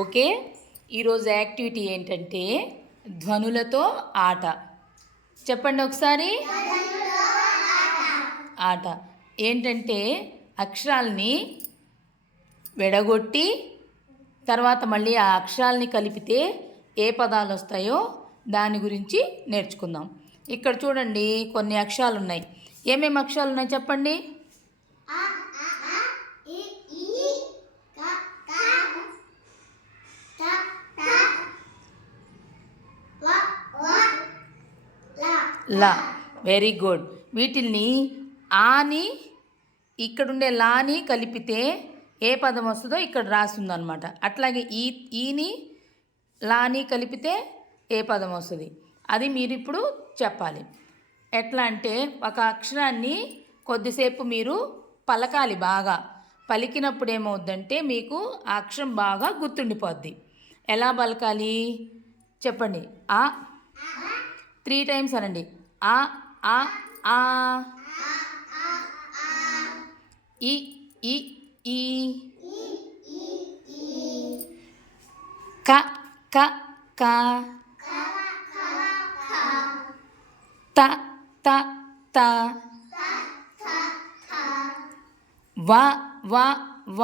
Okay, ఈరోజు activity ఏంటంటే ధ్వనులతో ఆట. చెప్పండి ఒకసారి. ఆట ఏంటంటే అక్షరాల్ని విడగొట్టి తర్వాత మళ్ళీ ఆ అక్షరాల్ని కలిపితే ఏ పదాలు వస్తాయో దాని గురించి నేర్చుకుందాం. ఇక్కడ చూడండి, కొన్ని అక్షరాలు ఉన్నాయి. ఏమేమి అక్షరాలు ఉన్నాయి చెప్పండి. లా. Very good. వీటిల్ని ఆని ఇక్కడుండే లాని కలిపితే ఏ పదం వస్తుందో ఇక్కడ రాస్తుందన్నమాట. అట్లాగే ఈని లాని కలిపితే ఏ పదం వస్తుంది అది మీరు ఇప్పుడు చెప్పాలి. ఎట్లా అంటే ఒక అక్షరాన్ని కొద్దిసేపు మీరు పలకాలి. బాగా పలికినప్పుడు ఏమవుద్దంటే మీకు ఆ అక్షరం బాగా గుర్తుండిపోద్ది. ఎలా పలకాలి చెప్పండి. 3 టైమ్స్ అనండి. ఆ ఆ ఆ. ఈ ఈ ఈ. క క క. త త త. వ వ వ.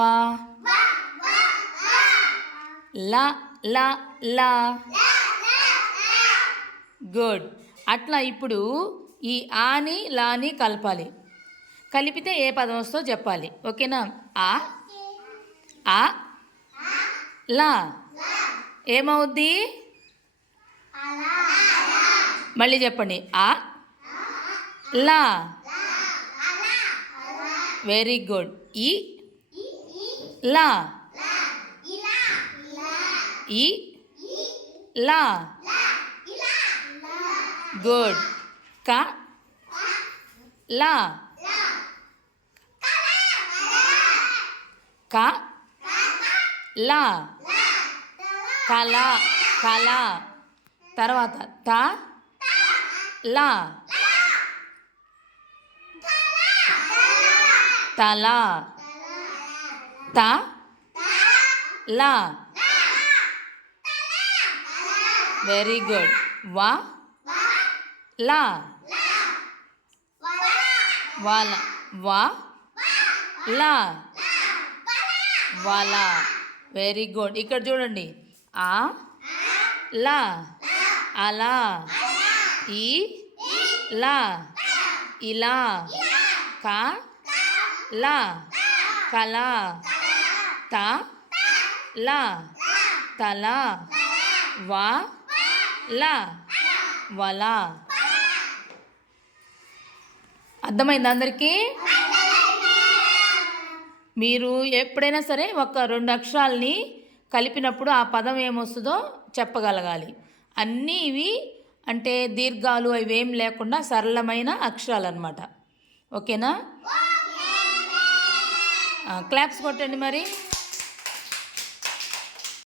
ల ల ల. గుడ్. అట్లా ఇప్పుడు ఈ ఆని లాని కలపాలి. కలిపితే ఏ పదం వస్తుందో చెప్పాలి. ఓకేనా. ఆ లా ఏమవుద్ది మళ్ళీ చెప్పండి. ఆ లా. Very good. ఈ లా. ఈ లా. గుడ్. క లా. క లా. కల కల. తర్వాత త లా. తల. త లా. Very good. వ లా. వాల. వా లా. వాల. Very good. ఇక్కడ చూడండి. ఆ లా అలా. ఈ లా ఇలా. క లా కల. త లా తల. వా లా వల. అర్థమైంది అందరికీ? మీరు ఎప్పుడైనా సరే ఒక 2 అక్షరాలని కలిపినప్పుడు ఆ పదం ఏమొస్తుందో చెప్పగలగాలి. అన్నీ ఇవి అంటే దీర్ఘాలు అవేం లేకుండా సరళమైన అక్షరాలు అన్నమాట. ఓకేనా? క్లాప్స్ కొట్టండి మరి.